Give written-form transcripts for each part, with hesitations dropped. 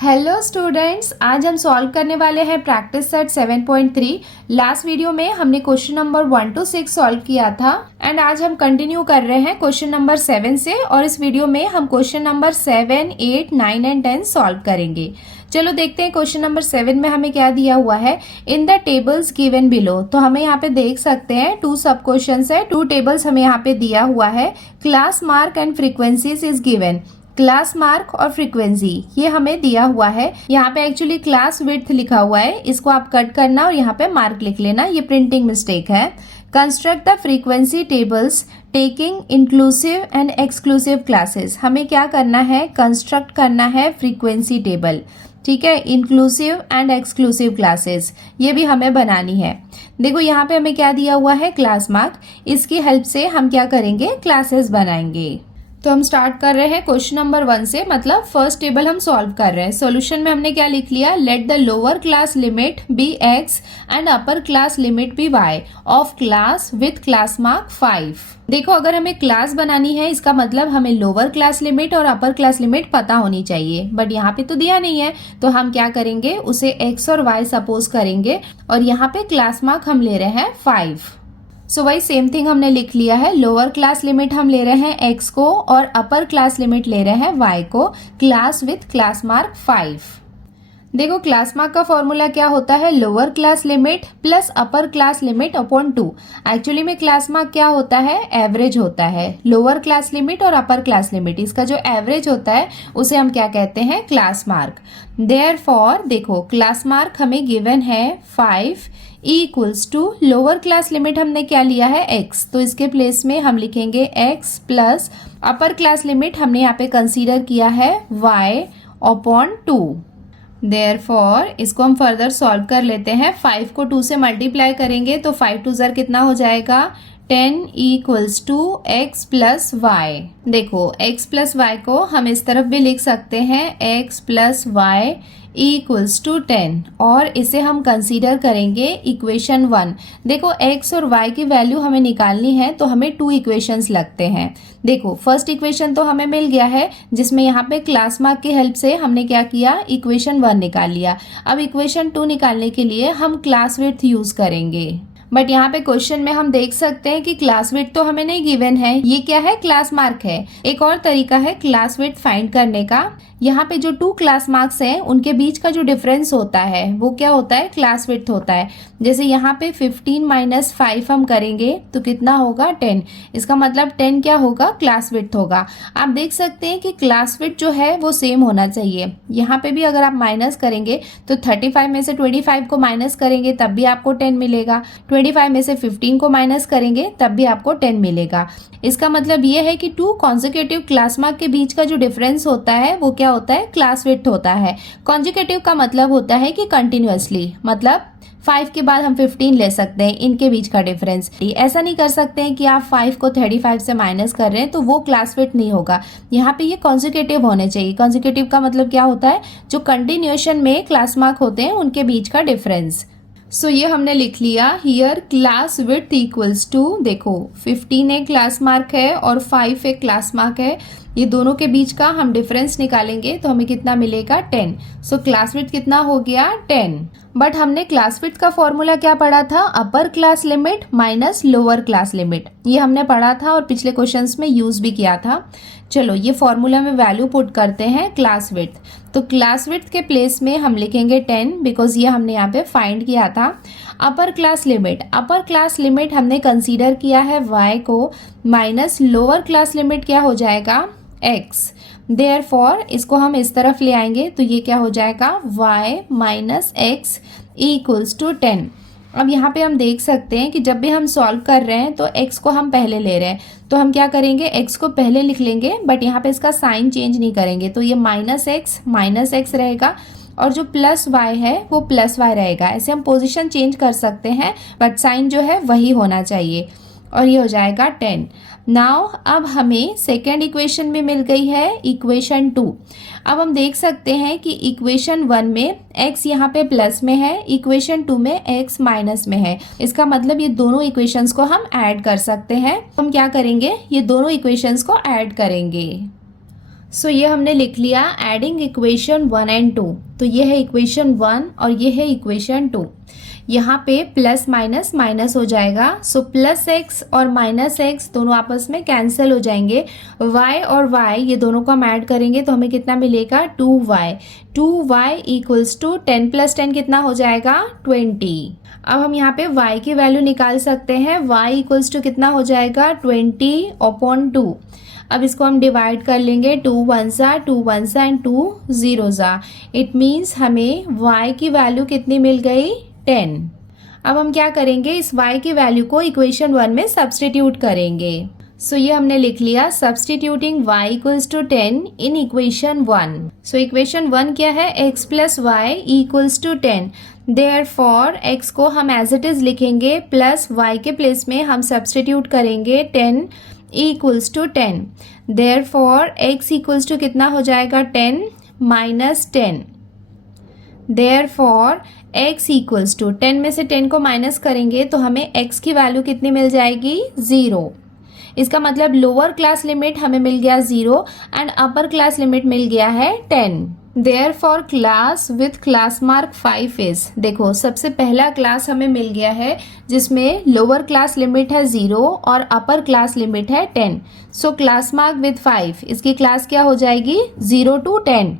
Hello students, आज हम solve करने वाले हैं प्रैक्टिस सेट 7.3। लास्ट वीडियो में हमने क्वेश्चन नंबर 1 to 6 सॉल्व किया था एंड आज हम कंटिन्यू कर रहे हैं क्वेश्चन नंबर 7 से और इस वीडियो में हम क्वेश्चन नंबर 7, 8, 9 एंड 10 सॉल्व करेंगे। चलो देखते हैं क्वेश्चन नंबर 7 में हमें क्या दिया हुआ है। In the tables given below, तो हमें यहाँ पे देख सकते हैं 2 सब क्वेश्चन है, 2 टेबल्स हमें यहाँ पे दिया हुआ है। Class mark and frequencies is given. Class mark और फ्रीक्वेंसी ये हमें दिया हुआ है। यहाँ पे एक्चुअली क्लास विड्थ लिखा हुआ है, इसको आप कट करना और यहाँ पे मार्क लिख लेना, ये प्रिंटिंग मिस्टेक है। Construct the frequency tables taking inclusive and exclusive classes. हमें क्या करना है, कंस्ट्रक्ट करना है फ्रीक्वेंसी टेबल, ठीक है। इंक्लूसिव एंड एक्सक्लूसिव क्लासेस ये भी हमें बनानी है। देखो यहाँ पे हमें क्या दिया हुआ है, क्लास मार्क। इसकी हेल्प से हम क्या करेंगे, क्लासेस बनाएंगे। तो हम स्टार्ट कर रहे हैं क्वेश्चन नंबर 1 से, मतलब फर्स्ट टेबल हम सॉल्व कर रहे हैं। सॉल्यूशन में हमने क्या लिख लिया, let the lower class limit be x and upper class limit be y of class with class mark 5। देखो अगर हमें क्लास बनानी है इसका मतलब हमें लोअर क्लास लिमिट और अपर क्लास लिमिट पता होनी चाहिए, बट यहाँ पे तो दिया नहीं है। तो हम क्या करेंगे, उसे x और y सपोज करेंगे और यहाँ पे क्लास मार्क हम ले रहे हैं 5। सो वही सेम थिंग हमने लिख लिया है। लोअर क्लास लिमिट हम ले रहे हैं x को और अपर क्लास लिमिट ले रहे हैं y को, क्लास विथ क्लास मार्क 5। देखो क्लास मार्क का फॉर्मूला क्या होता है, lower class limit plus upper class limit upon 2। Actually में क्लास मार्क क्या होता है, एवरेज होता है। लोअर क्लास लिमिट और अपर क्लास लिमिट, इसका जो एवरेज होता है उसे हम क्या कहते हैं, क्लास मार्क। देयरफॉर देखो क्लास मार्क हमें गिवन है 5 equals to lower class limit हमने क्या लिया है, x, तो इसके प्लेस में हम लिखेंगे x plus upper class limit हमने यहाँ पे कंसीडर किया है y अपॉन 2। देयरफॉर इसको हम फर्दर सॉल्व कर लेते हैं। 5 को 2 से मल्टीप्लाई करेंगे तो 5 2 ज़र कितना हो जाएगा, 10 equals to x plus y. देखो x प्लस वाई को हम इस तरफ भी लिख सकते हैं, x plus y equals to 10 और इसे हम कंसीडर करेंगे इक्वेशन 1। देखो x और y की वैल्यू हमें निकालनी है तो हमें 2 इक्वेशंस लगते हैं। देखो फर्स्ट इक्वेशन तो हमें मिल गया है जिसमें यहाँ पे क्लास मार्क की हेल्प से हमने क्या किया, इक्वेशन 1 निकाल लिया। अब इक्वेशन 2 निकालने के लिए हम क्लास विड्थ यूज करेंगे, बट यहाँ पे क्वेश्चन में हम देख सकते हैं कि क्लास विड्थ तो हमें नहीं गिवन है, ये क्या है, क्लास मार्क है। एक और तरीका है क्लास विड्थ फाइंड करने का, यहाँ पे जो 2 क्लास मार्क्स हैं उनके बीच का जो डिफरेंस होता है वो क्या होता है, क्लास विड्थ होता है। जैसे यहाँ पे 15 माइनस 5 हम करेंगे तो कितना होगा, 10। इसका मतलब 10 क्या होगा, क्लास विड्थ होगा। आप देख सकते हैं कि क्लास विड्थ जो है वो सेम होना चाहिए। यहाँ पे भी अगर आप माइनस करेंगे तो 35 में से 25 को माइनस करेंगे तब भी आपको 10 मिलेगा, 25 में से 15 को माइनस करेंगे तब भी आपको 10 मिलेगा। इसका मतलब ये है कि 2 कॉन्जिक्यूटिव क्लास मार्क के बीच का जो डिफरेंस होता है वो क्या होता है, क्लास विड्थ होता है। कॉन्जिक्यूटिव का मतलब होता है कि कंटिन्यूअसली, मतलब 5 के बाद हम 15 ले सकते हैं, इनके बीच का डिफरेंस। ऐसा नहीं कर सकते हैं कि आप 5 को 35 से माइनस कर रहे हैं तो वो क्लास विड्थ नहीं होगा। यहाँ पे ये कॉन्जिक्यूटिव होने चाहिए। कॉन्जिक्यूटिव का मतलब क्या होता है, जो कंटिन्यूएशन में क्लास मार्क होते हैं उनके बीच का डिफरेंस। सो ये हमने लिख लिया, here class width equals to, देखो 15 एक क्लास मार्क है और 5 एक क्लास मार्क है, ये दोनों के बीच का हम डिफरेंस निकालेंगे तो हमें कितना मिलेगा, 10। सो क्लास विड्थ कितना हो गया, 10। बट हमने क्लास विड्थ का फॉर्मूला क्या पढ़ा था, अपर class limit minus lower class limit, ये हमने पढ़ा था और पिछले क्वेश्चंस में यूज भी किया था। चलो ये फॉर्मूला में वैल्यू पुट करते हैं क्लास विड्थ। तो क्लास विड्थ के प्लेस में हम लिखेंगे 10 बिकॉज ये हमने यहाँ पे फाइंड किया था। अपर क्लास लिमिट, अपर क्लास लिमिट हमने कंसीडर किया है y को, माइनस लोअर क्लास लिमिट क्या हो जाएगा, x। देयरफॉर इसको हम इस तरफ ले आएंगे तो ये क्या हो जाएगा, y minus x equals to 10। अब यहाँ पे हम देख सकते हैं कि जब भी हम सॉल्व कर रहे हैं तो x को हम पहले ले रहे हैं, तो हम क्या करेंगे, x को पहले लिख लेंगे बट यहाँ पे इसका साइन चेंज नहीं करेंगे, तो ये माइनस x रहेगा और जो प्लस y है वो प्लस y रहेगा। ऐसे हम पोजीशन चेंज कर सकते हैं बट साइन जो है वही होना चाहिए और ये हो जाएगा 10। नाउ अब हमें सेकेंड इक्वेशन में मिल गई है इक्वेशन 2। अब हम देख सकते हैं कि इक्वेशन 1 में x यहाँ पे प्लस में है, इक्वेशन 2 में x माइनस में है। इसका मतलब ये दोनों इक्वेशंस को हम ऐड कर सकते हैं। हम क्या करेंगे, ये दोनों इक्वेशंस को ऐड करेंगे। सो ये हमने लिख लिया एडिंग इक्वेशन 1 एंड 2। तो ये है इक्वेशन 1 और ये है इक्वेशन 2। यहाँ पे प्लस माइनस माइनस हो जाएगा। सो प्लस एक्स और माइनस एक्स दोनों आपस में कैंसिल हो जाएंगे। y और y ये दोनों को हम ऐड करेंगे तो हमें कितना मिलेगा 2y। 2y equals to 10 plus 10 कितना हो जाएगा 20। अब हम यहाँ पे y की वैल्यू निकाल सकते हैं। y इक्वल्स टू कितना हो जाएगा 20/2। अब इसको हम डिवाइड कर लेंगे 2 1 सा 2 1 सा एंड 2 0 सा। इट मीन्स हमें y की वैल्यू कितनी मिल गई 10। अब हम क्या करेंगे, इस y की वैल्यू को इक्वेशन 1 में सब्सटीट्यूट करेंगे। सो ये हमने लिख लिया substituting y equals to 10 in equation 1। So equation 1 क्या है, x plus y equals to 10। Therefore x को हम एज इट इज लिखेंगे प्लस y के प्लेस में हम सब्सटीट्यूट करेंगे 10 equals to 10। Therefore x equals to कितना हो जाएगा 10 minus 10। Therefore x equals to 10 में से 10 को माइनस करेंगे तो हमें x की वैल्यू कितनी मिल जाएगी 0। इसका मतलब लोअर क्लास लिमिट हमें मिल गया 0 एंड अपर क्लास लिमिट मिल गया है 10। Therefore class with class mark 5 is, देखो सबसे पहला क्लास हमें मिल गया है जिसमें लोअर क्लास लिमिट है 0 और अपर क्लास लिमिट है 10। सो क्लास मार्क विथ 5, इसकी क्लास क्या हो जाएगी 0 to 10।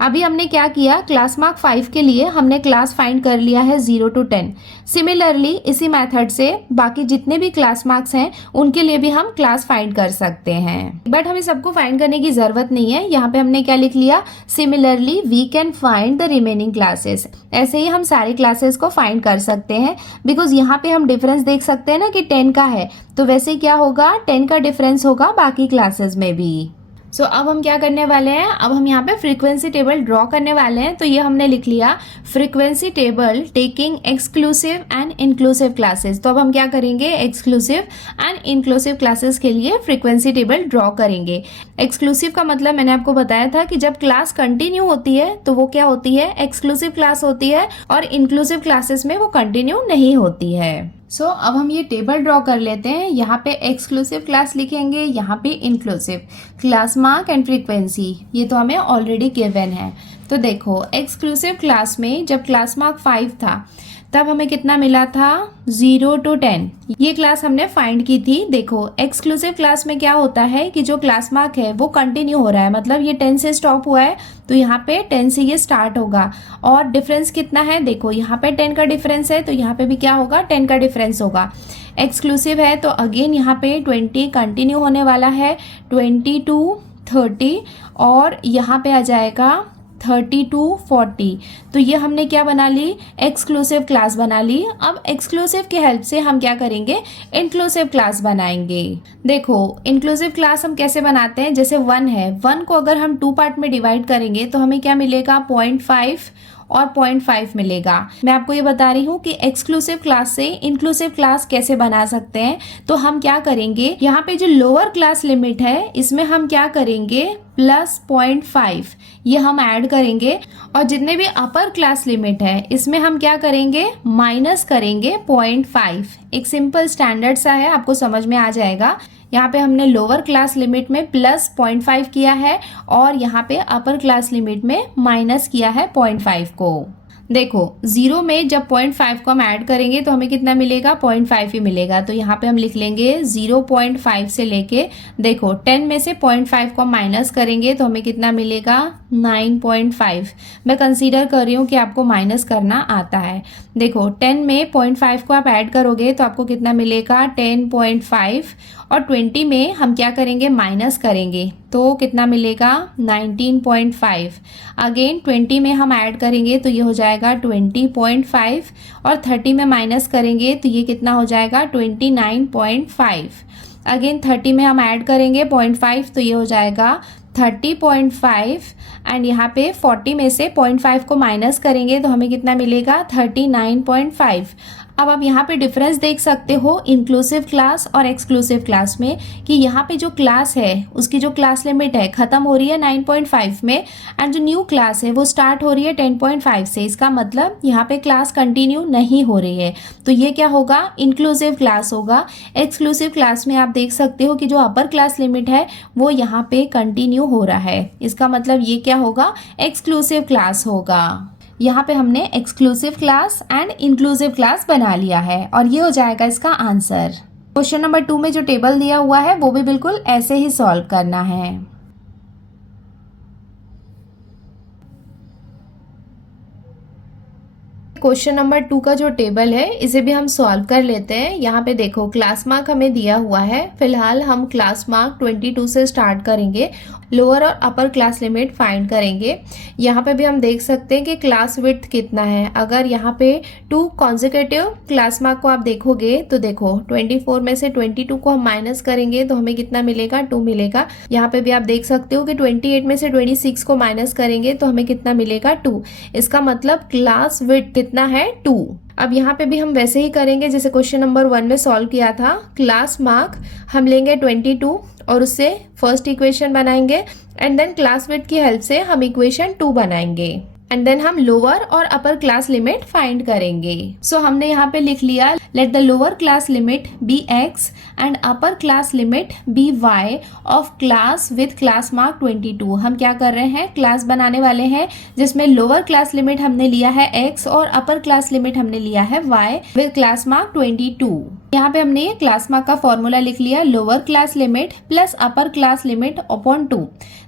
अभी हमने क्या किया, क्लास मार्क 5 के लिए हमने क्लास फाइंड कर लिया है 0 to 10। सिमिलरली इसी मेथड से बाकी जितने भी क्लास मार्क्स हैं उनके लिए भी हम क्लास फाइंड कर सकते हैं, बट हमें सबको फाइंड करने की जरूरत नहीं है। यहाँ पे हमने क्या लिख लिया, similarly we can find the remaining classes. ऐसे ही हम सारे क्लासेस को फाइंड कर सकते हैं बिकॉज यहाँ पे हम डिफरेंस देख सकते हैं ना कि 10 का है, तो वैसे क्या होगा 10 का डिफरेंस होगा बाकी क्लासेस में भी। सो अब हम क्या करने वाले हैं, अब हम यहाँ पे फ्रीक्वेंसी टेबल ड्रॉ करने वाले हैं। तो ये हमने लिख लिया frequency table taking exclusive and inclusive classes. तो अब हम क्या करेंगे, एक्सक्लूसिव एंड इंक्लूसिव क्लासेस के लिए फ्रीक्वेंसी टेबल ड्रॉ करेंगे। एक्सक्लूसिव का मतलब मैंने आपको बताया था कि जब क्लास कंटिन्यू होती है तो वो क्या होती है, एक्सक्लूसिव क्लास होती है, और इंक्लूसिव क्लासेस में वो कंटिन्यू नहीं होती है। सो अब हम ये टेबल ड्रॉ कर लेते हैं। यहाँ पे एक्सक्लूसिव क्लास लिखेंगे, यहाँ पे inclusive, class mark and frequency ये तो हमें ऑलरेडी गिवन है। तो देखो एक्सक्लूसिव क्लास में जब क्लास मार्क 5 था तब हमें कितना मिला था 0 to 10। ये क्लास हमने फाइंड की थी। देखो एक्सक्लूसिव क्लास में क्या होता है कि जो क्लास मार्क है वो कंटिन्यू हो रहा है, मतलब ये 10 से स्टॉप हुआ है तो यहाँ पे 10 से ये स्टार्ट होगा। और डिफरेंस कितना है, देखो यहाँ पे 10 का डिफरेंस है तो यहाँ पे भी क्या होगा 10 का डिफरेंस होगा। एक्सक्लूसिव है तो अगेन यहाँ पे 20 कंटिन्यू होने वाला है, 20 to 30, और यहाँ पे आ जाएगा 30 to 40। तो ये हमने क्या बना ली, एक्सक्लूसिव क्लास बना ली। अब एक्सक्लूसिव की हेल्प से हम क्या करेंगे, इंक्लूसिव क्लास बनाएंगे। देखो इंक्लूसिव क्लास हम कैसे बनाते हैं, जैसे 1 है, 1 को अगर हम 2 पार्ट में डिवाइड करेंगे तो हमें क्या मिलेगा 0.5 और 0.5 मिलेगा। मैं आपको ये बता रही हूँ कि एक्सक्लूसिव क्लास से इंक्लूसिव क्लास कैसे बना सकते हैं। तो हम क्या करेंगे, यहाँ पे जो लोअर क्लास लिमिट है इसमें हम क्या करेंगे प्लस 0.5 ये हम ऐड करेंगे, और जितने भी अपर क्लास लिमिट है इसमें हम क्या करेंगे माइनस करेंगे 0.5। एक सिंपल स्टैंडर्ड सा है, आपको समझ में आ जाएगा। यहाँ पे हमने लोअर क्लास लिमिट में प्लस 0.5 किया है और यहाँ पे अपर क्लास लिमिट में माइनस किया है 0.5 को। देखो 0 में जब 0.5 को हम ऐड करेंगे तो हमें कितना मिलेगा 0.5 ही मिलेगा। तो यहाँ पे हम लिख लेंगे 0.5 से लेके, देखो 10 में से 0.5 को माइनस करेंगे तो हमें कितना मिलेगा 9.5। मैं कंसीडर कर रही हूँ कि आपको माइनस करना आता है। देखो 10 में 0.5 को आप ऐड करोगे तो आपको कितना मिलेगा 10.5, और 20 में हम क्या करेंगे माइनस करेंगे तो कितना मिलेगा 19.5। अगेन 20 में हम ऐड करेंगे तो ये हो जाएगा 20.5, और 30 में माइनस करेंगे तो ये कितना हो जाएगा 29.5। अगेन 30 में हम ऐड करेंगे 0.5 तो ये हो जाएगा 30.5, एंड यहाँ पे 40 में से 0.5 को माइनस करेंगे तो हमें कितना मिलेगा 39.5। अब आप यहाँ पे डिफरेंस देख सकते हो इंक्लूसिव क्लास और एक्सक्लूसिव क्लास में, कि यहाँ पे जो क्लास है उसकी जो क्लास लिमिट है खत्म हो रही है 9.5 में, एंड जो न्यू क्लास है वो स्टार्ट हो रही है 10.5 से। इसका मतलब यहाँ पे क्लास कंटिन्यू नहीं हो रही है, तो ये क्या होगा, इंक्लूसिव क्लास होगा। एक्सक्लूसिव क्लास में आप देख सकते हो कि जो अपर क्लास लिमिट है वो यहाँ पे कंटिन्यू हो रहा है, इसका मतलब ये क्या होगा, एक्सक्लूसिव क्लास होगा। यहाँ पे हमने exclusive class and inclusive class बना लिया है और ये हो जाएगा इसका आंसर। क्वेश्चन नंबर 2 में जो टेबल दिया हुआ है वो भी बिल्कुल ऐसे ही सॉल्व करना है। क्वेश्चन नंबर 2 का जो टेबल है इसे भी हम सॉल्व कर लेते हैं। यहाँ पे देखो क्लास मार्क हमें दिया हुआ है, फिलहाल हम क्लास मार्क 22 से स्टार्ट करेंगे, लोअर और अपर क्लास लिमिट फाइंड करेंगे। यहाँ पे भी हम देख सकते हैं कि क्लास विड्थ कितना है। अगर यहाँ पे 2 कॉन्जिक्यूटिव क्लास मार्क को आप देखोगे तो देखो 24 में से 22 को हम माइनस करेंगे तो हमें कितना मिलेगा, 2 मिलेगा। यहाँ पे भी आप देख सकते हो कि 28 में से 26 को माइनस करेंगे तो हमें कितना मिलेगा, 2। इसका मतलब क्लास विड्थ कितना है, 2। अब यहाँ पे भी हम वैसे ही करेंगे जैसे क्वेश्चन नंबर 1 में सॉल्व किया था। क्लास मार्क हम लेंगे 22 और उससे फर्स्ट इक्वेशन बनाएंगे एंड देन क्लास विड्थ की हेल्प से हम इक्वेशन 2 बनाएंगे एंड देन हम लोअर और अपर क्लास लिमिट फाइंड करेंगे। सो हमने यहाँ पे लिख लिया, let the lower class limit be x and upper class limit be y of class with class mark 22। हम क्या कर रहे हैं, क्लास बनाने वाले हैं जिसमें लोअर क्लास लिमिट हमने लिया है x और अपर क्लास लिमिट हमने लिया है y विथ क्लास मार्क 22। यहाँ पे हमने ये क्लास मार्क का फॉर्मूला लिख लिया, lower class limit plus upper class limit upon 2।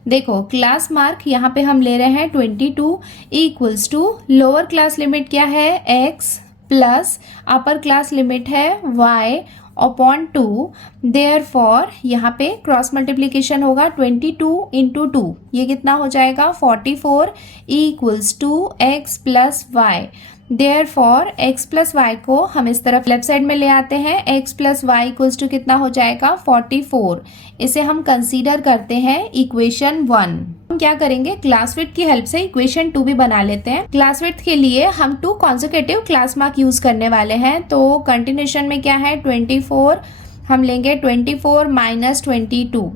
देखो क्लास मार्क यहाँ पे हम ले रहे हैं 22 equals to lower class limit क्या है, x plus upper class limit है y अपॉन 2। देयरफॉर यहाँ पे क्रॉस मल्टीप्लीकेशन होगा 22 इंटू 2, ये कितना हो जाएगा 44 equals to x plus y। Therefore x plus y को हम इस तरफ लेफ्ट साइड में ले आते हैं, x plus y equals to कितना हो जाएगा 44। इसे हम कंसीडर करते हैं इक्वेशन 1। हम क्या करेंगे, क्लास विड्थ की हेल्प से इक्वेशन 2 भी बना लेते हैं। क्लास विड्थ के लिए हम 2 कॉन्जिक्यूटिव क्लास मार्क यूज करने वाले हैं, तो कंटिन्यूशन में क्या है 24, हम लेंगे 24 माइनस 22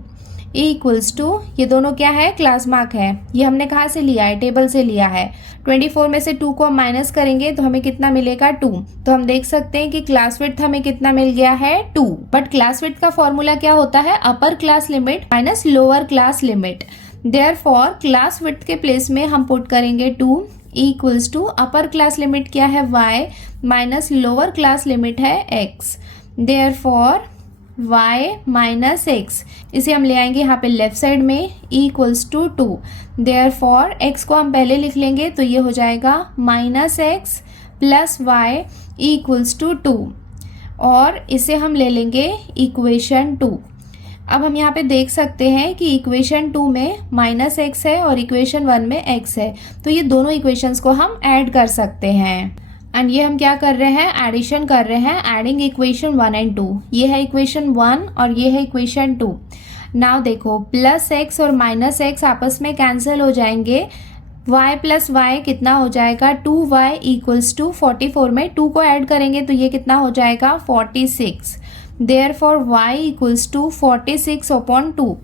इक्वल्स टू, ये दोनों क्या है, क्लास मार्क है। ये हमने कहाँ से लिया है, टेबल से लिया है। 24 में से 2 को हम माइनस करेंगे तो हमें कितना मिलेगा, 2। तो हम देख सकते हैं कि क्लास विड्थ हमें कितना मिल गया है, 2। बट क्लास विड्थ का फॉर्मूला क्या होता है, upper class limit minus lower class limit. Therefore class width के प्लेस में हम पुट करेंगे 2 equals to upper class limit क्या है y minus lower class limit है x। Therefore y minus x, इसे हम ले आएंगे यहाँ पे लेफ्ट साइड में इक्वल्स टू 2। देयरफॉर x को हम पहले लिख लेंगे तो ये हो जाएगा minus x plus y equals to 2 और इसे हम ले लेंगे इक्वेशन 2। अब हम यहाँ पे देख सकते हैं कि इक्वेशन 2 में माइनस एक्स है और इक्वेशन 1 में x है, तो ये दोनों इक्वेशंस को हम ऐड कर सकते हैं। एंड ये हम क्या कर रहे हैं, एडिशन कर रहे हैं, एडिंग इक्वेशन 1 एंड 2। ये है इक्वेशन 1 और ये है इक्वेशन 2। नाउ देखो प्लस x और माइनस x आपस में कैंसिल हो जाएंगे, y प्लस वाई कितना हो जाएगा, 2y इक्वल्स टू 44 में 2 को ऐड करेंगे तो ये कितना हो जाएगा 46। Therefore y equals to 46 upon 2।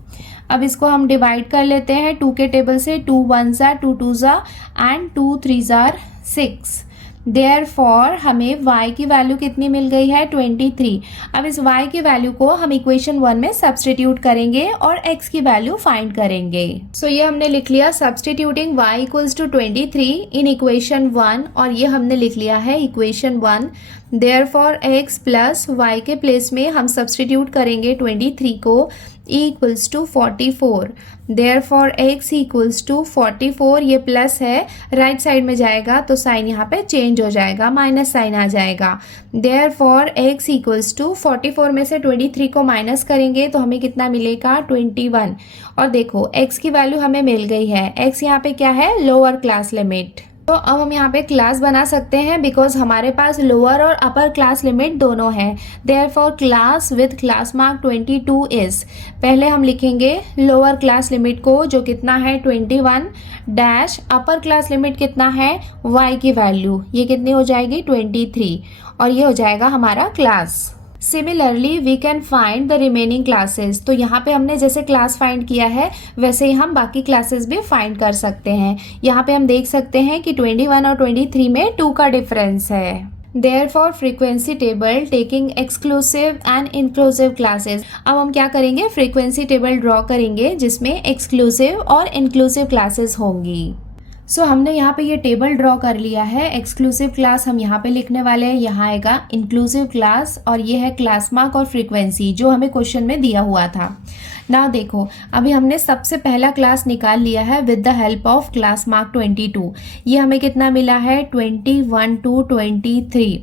अब इसको हम डिवाइड कर लेते हैं 2 के टेबल से, 2 1 ज़ा 2 2 ज़ा एंड 2 3 ज़ा 6। देयरफॉर हमें y की वैल्यू कितनी मिल गई है, 23। अब इस y की वैल्यू को हम इक्वेशन 1 में सब्सटीट्यूट करेंगे और x की वैल्यू फाइंड करेंगे। सो ये हमने लिख लिया substituting y equals to 23 in equation 1 और ये हमने लिख लिया है equation 1। Therefore x plus y के प्लेस में हम सब्सटीट्यूट करेंगे 23 को equals to 44। Therefore x equals to 44, ये प्लस है राइट साइड में जाएगा तो साइन यहाँ पे चेंज हो जाएगा, माइनस साइन आ जाएगा। देयरफॉर x इक्वल्स टू 44 में से 23 को माइनस करेंगे तो हमें कितना मिलेगा 21। और देखो x की वैल्यू हमें मिल गई है, x यहाँ पे क्या है, लोअर क्लास लिमिट। तो अब हम यहाँ पे क्लास बना सकते हैं बिकॉज हमारे पास लोअर और अपर क्लास लिमिट दोनों है। Therefore class with class mark 22 is, पहले हम लिखेंगे लोअर क्लास लिमिट को जो कितना है 21 डैश, अपर क्लास लिमिट कितना है y की वैल्यू, ये कितनी हो जाएगी 23, और ये हो जाएगा हमारा class. Similarly we can find the remaining classes, तो यहाँ पे हमने जैसे क्लास फाइंड किया है वैसे ही हम बाकी क्लासेस भी फाइंड कर सकते हैं। यहाँ पे हम देख सकते हैं कि 21 और 23 में 2 का डिफरेंस है। Therefore frequency table taking exclusive and inclusive classes, अब हम क्या करेंगे फ्रीक्वेंसी टेबल ड्रॉ करेंगे जिसमें एक्सक्लूसिव और इंक्लूसिव क्लासेस होंगी। सो हमने यहाँ पे ये टेबल ड्रॉ कर लिया है। एक्सक्लूसिव क्लास हम यहाँ पे लिखने वाले हैं, यहाँ आएगा इंक्लूसिव क्लास, और ये है क्लास मार्क और फ्रीक्वेंसी जो हमें क्वेश्चन में दिया हुआ था। ना देखो अभी हमने सबसे पहला क्लास निकाल लिया है with the help of class mark 22। ये हमें कितना मिला है 21 to 23।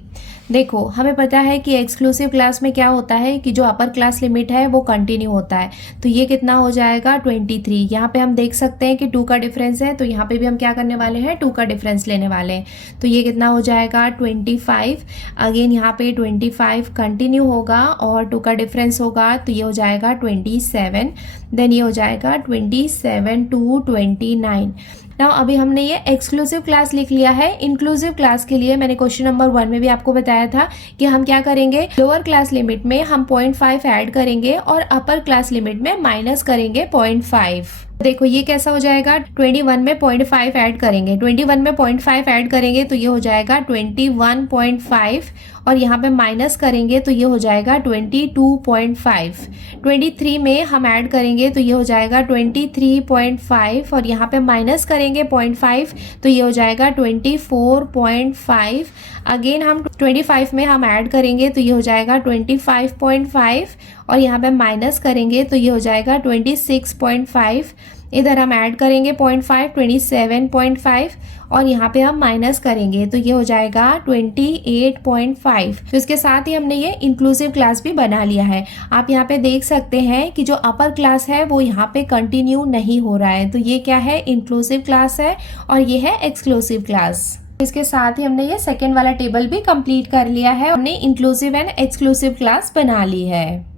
देखो हमें पता है कि एक्सक्लूसिव क्लास में क्या होता है कि जो अपर क्लास लिमिट है वो कंटिन्यू होता है, तो ये कितना हो जाएगा 23। यहाँ पे हम देख सकते हैं कि 2 का डिफरेंस है, तो यहाँ पे भी हम क्या करने वाले हैं 2 का डिफरेंस लेने वाले हैं, तो ये कितना हो जाएगा 25। अगेन यहाँ पे 25 कंटिन्यू होगा और 2 का डिफरेंस होगा, तो ये हो जाएगा 27। देन ये हो जाएगा 27 to 29। नाउ अभी हमने ये एक्सक्लूसिव क्लास लिख लिया है। इंक्लूसिव क्लास के लिए मैंने क्वेश्चन नंबर 1 में भी आपको बताया था कि हम क्या करेंगे, लोअर क्लास लिमिट में हम 0.5 ऐड करेंगे और अपर क्लास लिमिट में माइनस करेंगे 0.5। देखो ये कैसा हो जाएगा, 21 में 0.5 ऐड करेंगे, 21 में 0.5 ऐड करेंगे तो ये हो जाएगा 21.5, और यहाँ पे माइनस करेंगे तो ये हो जाएगा 22.5। 23 में हम ऐड करेंगे तो ये हो जाएगा 23.5, और यहाँ पे माइनस करेंगे 0.5 तो ये हो जाएगा 24.5। अगेन हम 25 में हम ऐड करेंगे तो ये हो जाएगा 25.5, और यहाँ पे माइनस करेंगे तो ये हो जाएगा 26.5। इधर हम ऐड करेंगे 0.5 27.5, और यहाँ पे हम माइनस करेंगे तो ये हो जाएगा 28.5। तो इसके साथ ही हमने ये इंक्लूसिव क्लास भी बना लिया है। आप यहाँ पे देख सकते हैं कि जो अपर क्लास है वो यहाँ पे कंटिन्यू नहीं हो रहा है, तो ये क्या है इंक्लूसिव क्लास है और ये है एक्सक्लूसिव क्लास। इसके साथ ही हमने ये सेकेंड वाला टेबल भी कंप्लीट कर लिया है, हमने इंक्लूसिव एंड एक्सक्लूसिव क्लास बना ली है।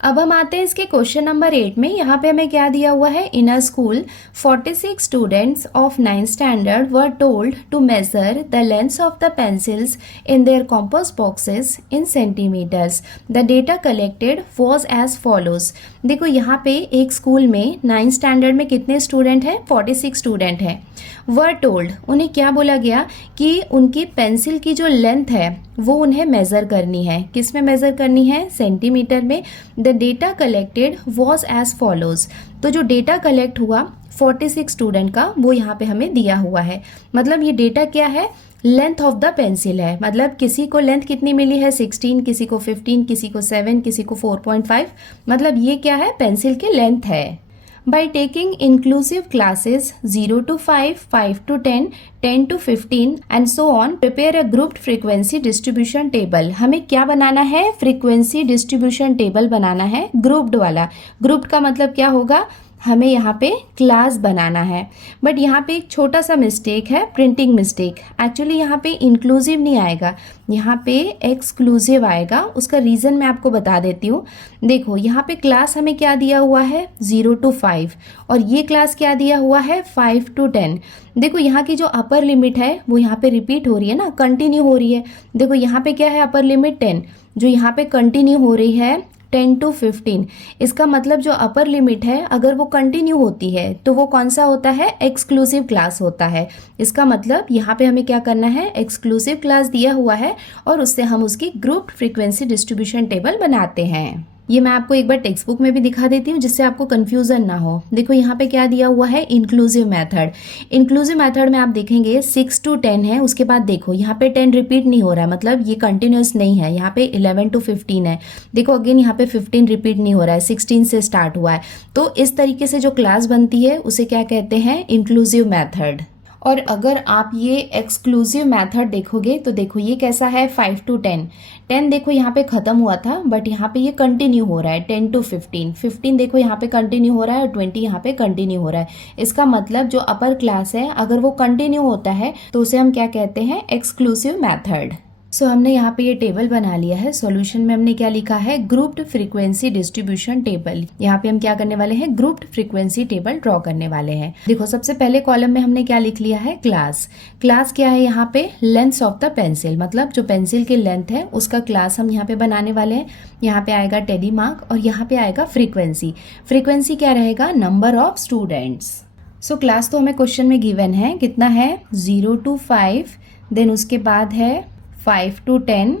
अब हम आते हैं इसके क्वेश्चन नंबर 8 में। यहाँ पे हमें क्या दिया हुआ है, in a school 46 students of 9th standard were told to measure the length of the pencils in their compass boxes in centimetres. The data collected was as follows. देखो यहाँ पे एक स्कूल में 9th स्टैंडर्ड में कितने student हैं, 46 student हैं। Were told, उन्हें क्या बोला गया कि उनकी पेंसिल की जो लेंथ है वो उन्हें मेज़र करनी है। किस में मेज़र करनी है, सेंटीमीटर में। The data collected was as follows. तो जो डेटा कलेक्ट हुआ 46 स्टूडेंट का वो यहाँ पे हमें दिया हुआ है। मतलब ये डेटा क्या है, लेंथ ऑफ द पेंसिल है। मतलब किसी को लेंथ कितनी मिली है 16, किसी को 15, किसी को 7, किसी को 4.5। मतलब ये क्या है, पेंसिल की लेंथ है। By taking inclusive classes 0 to 5, 5 to 10, 10 to 15 and so on, prepare a grouped frequency distribution table। हमें क्या बनाना है, frequency distribution table बनाना है, grouped वाला। grouped का मतलब क्या होगा, हमें यहाँ पे क्लास बनाना है। बट यहाँ पे एक छोटा सा मिस्टेक है, प्रिंटिंग मिस्टेक। एक्चुअली यहाँ पे इंक्लूसिव नहीं आएगा, यहाँ पे एक्सक्लूसिव आएगा। उसका रीज़न मैं आपको बता देती हूँ। देखो यहाँ पे क्लास हमें क्या दिया हुआ है 0 to 5, और ये क्लास क्या दिया हुआ है 5 to 10। देखो यहाँ की जो अपर लिमिट है वो यहाँ पे रिपीट हो रही है ना, कंटिन्यू हो रही है। देखो यहाँ पे क्या है, अपर लिमिट 10, जो यहाँ पे कंटिन्यू हो रही है 10 to 15। इसका मतलब जो अपर लिमिट है अगर वो कंटिन्यू होती है तो वो कौन सा होता है, एक्सक्लूसिव क्लास होता है। इसका मतलब यहाँ पे हमें क्या करना है, एक्सक्लूसिव क्लास दिया हुआ है और उससे हम उसकी ग्रुप फ्रीक्वेंसी डिस्ट्रीब्यूशन टेबल बनाते हैं। ये मैं आपको एक बार टेक्स्ट बुक में भी दिखा देती हूँ जिससे आपको कंफ्यूजन ना हो। देखो यहाँ पे क्या दिया हुआ है, इंक्लूसिव मेथड। इंक्लूसिव मेथड में आप देखेंगे 6 to 10 है, उसके बाद देखो यहाँ पे 10 रिपीट नहीं हो रहा है, मतलब ये कंटिन्यूस नहीं है। यहाँ पे 11 to 15 है, देखो अगेन यहाँ पे 15 रिपीट नहीं हो रहा है, 16 से स्टार्ट हुआ है। तो इस तरीके से जो क्लास बनती है उसे क्या कहते हैं, इंक्लूसिव मेथड। और अगर आप ये एक्सक्लूसिव मेथड देखोगे तो देखो ये कैसा है 5 to 10। 10 देखो यहाँ पे ख़त्म हुआ था बट यहाँ पे ये कंटिन्यू हो रहा है 10 to 15। 15 देखो यहाँ पे कंटिन्यू हो रहा है और 20 यहाँ पे कंटिन्यू हो रहा है। इसका मतलब जो अपर क्लास है अगर वो कंटिन्यू होता है तो उसे हम क्या कहते हैं, एक्सक्लूसिव मेथड। सो हमने यहाँ पे ये टेबल बना लिया है। सॉल्यूशन में हमने क्या लिखा है, ग्रुप्ड फ्रीक्वेंसी डिस्ट्रीब्यूशन टेबल। यहाँ पे हम क्या करने वाले हैं, ग्रुप्ड फ्रीक्वेंसी टेबल ड्रॉ करने वाले हैं। देखो सबसे पहले कॉलम में हमने क्या लिख लिया है, क्लास। क्लास क्या है यहाँ पे, लेंथ ऑफ द पेंसिल, मतलब जो पेंसिल की लेंथ है उसका क्लास हम यहाँ पे बनाने वाले हैं। यहाँ पे आएगा टेडी मार्क और यहाँ पे आएगा फ्रीक्वेंसी। फ्रीक्वेंसी क्या रहेगा, number of students. So class तो हमें क्वेश्चन में गिवन है, कितना है 0 to 5, देन उसके बाद है 5 to 10,